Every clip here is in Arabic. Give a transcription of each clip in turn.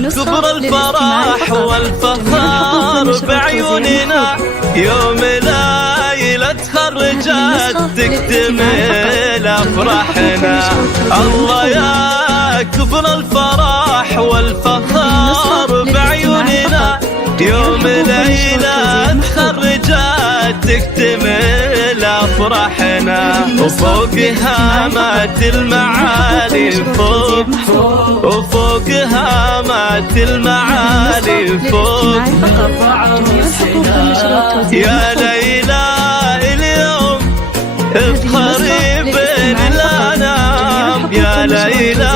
كبر الفرح والفخر بعيوننا، يوم ليلة تخرجت تكتمل أفراحنا. الله يا كبر الفرح والفخر بعيوننا، يوم ليلة تخرجت تكتمل أفراحنا. وفوق هامات المعالي فوق، وفوق هامات المعالي فوق، يا ليلى اليوم افخري بين الأنام. يا ليلى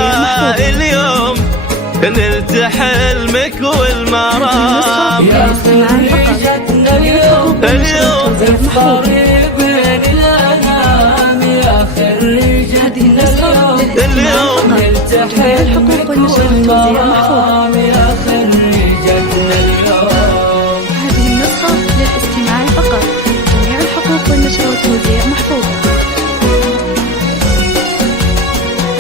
اليوم نلت حلمك والمرام. يا خريجتنا اليوم افخري بين الأنام. يا خريجتنا اليوم نلت حلمك والمرام. يا خريجتنا اليوم. هذه النسخة للاستماع فقط، جميع الحقوق والنشر والتوزيع محفوظ.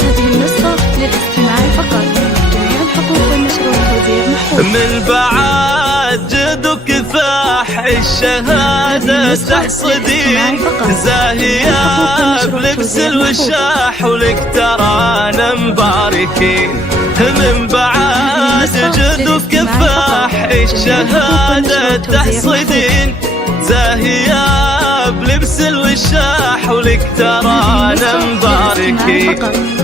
هذه النسخة للاستماع فقط، جميع الحقوق والنشر والتوزيع محفوظ. من بعد جد كفاح الشهادة تحصدين، زاهية بلبس الوشاح ولك ترانا مباركين. من بعد جد كفاح الشهادة تحصدين، زاهية بلبس الوشاح ولك ترانا مباركين.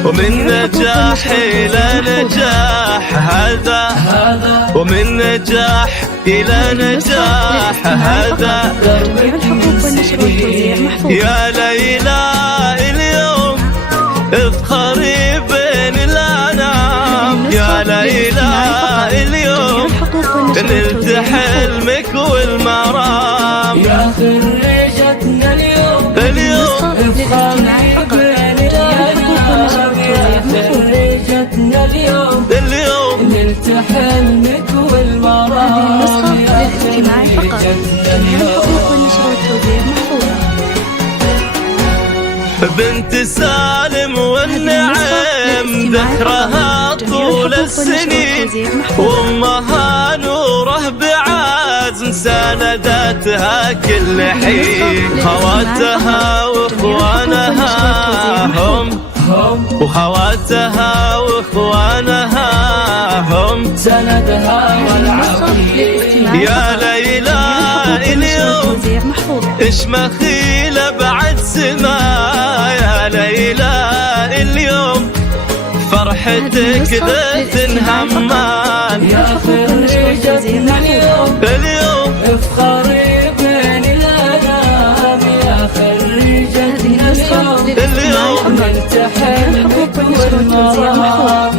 ومن نجاح إلى نجاح هذا، ومن نجاح إلى نجاح هذا. يا ليلى اليوم افخري بين الأنام. يا ليلى اليوم نلت حلمك والمرام. يا خريجتنا اليوم افخري بين الأنام. يا خريجتنا اليوم نلت حلمك والمرام. هذه النسخة للاستماع فقط، جميع الحقوق والنشر والتوزيع محفوظة. بنت سالم والنعم ذكرها طول السنين، وامها نوره بعزم ساندتها كل حين. خواتها واخوانها هم، وخواتها واخوانها هم سندها والعظيم. يا ليلى اليوم اش مخيلة بعد سما. يا ليلى اليوم فرحتك ذات همال. يا خريجتنا اليوم افخري بين الأنام. يا خريجتنا اليوم نلت حلمك والمرام.